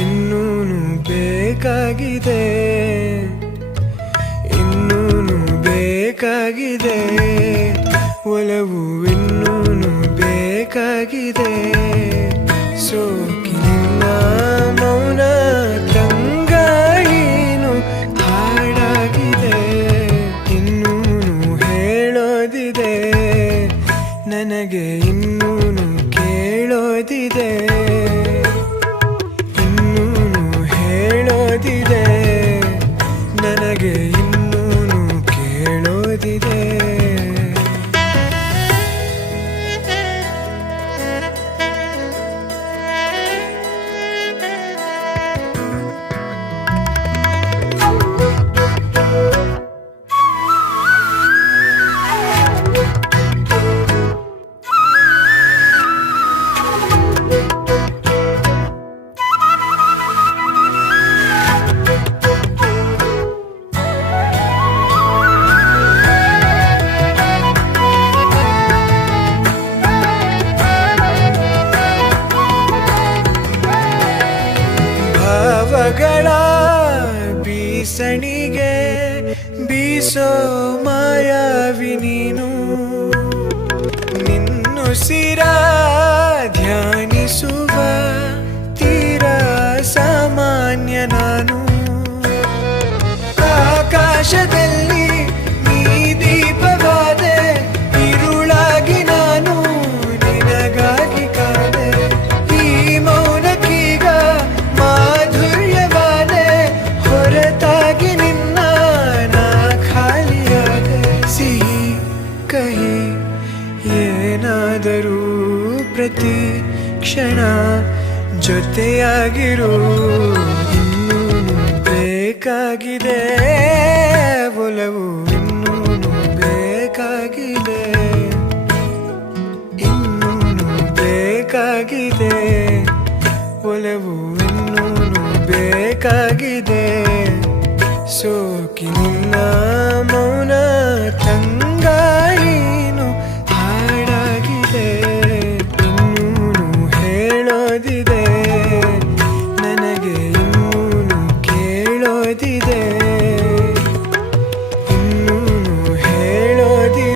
ಇನ್ನೂನು ಬೇಕಾಗಿದೆ, ಇನ್ನೂನು ಬೇಕಾಗಿದೆ, ಒಲವು ಇನ್ನೂನು ಬೇಕಾಗಿದೆ. ಸೋಕಿನಿನ್ನ ಮೌನ ತಂಗಾಳಿನು ಹಾಡಾಗಿದೆ, ಇನ್ನೂನು ಹೇಳೋದಿದೆ, ನನಗೆ ಇನ್ನೂನು ಕೇಳೋದಿದೆ, ಇನ್ನೂನು ಹೇಳೋದಿದೆ, ನನಗೆ ಇನ್ನೂನು ಕೇಳೋದಿದೆ. ಭಾವಗಳ ಬೀಸಣಿಗೆ ಬೀಸೋ ಮಾಯಾವಿ ನೀನು, ನಿನ್ನುಸಿರ ಧ್ಯಾನಿಸುವ ತೀರಾ ಸಾಮಾನ್ಯ ನಾನು. ಆಕಾಶದಲ್ಲಿ ನೀ ದೀಪವಾದೆ, ಇರುಳಾಗಿ ನಾನು ನಿನಗಾಗಿ ಕಾದೆ, ಈ ಮೌನಕ್ಕೀಗ ಮಾಧುರ್ಯವಾದೆ, ಹೊರತಾಗಿ ನಿನ್ನ ನಾ ಖಾಲಿಯಾದೆ. ಸಿಹಿ ಕಹಿ ಏನಾದರೂ ಪ್ರತಿ ಕ್ಷಣ ಜೊತೆಯಾಗಿರು, ಇನ್ನೂನು ಬೇಕಾಗಿದೆ, ಒಲವು ಇನ್ನೂನು ಬೇಕಾಗಿದೆ, ಇನ್ನೂನು ಬೇಕಾಗಿದೆ, ಒಲವು ಇನ್ನೂನು ಬೇಕಾಗಿದೆ. ಸೋಕಿನಿನ್ನ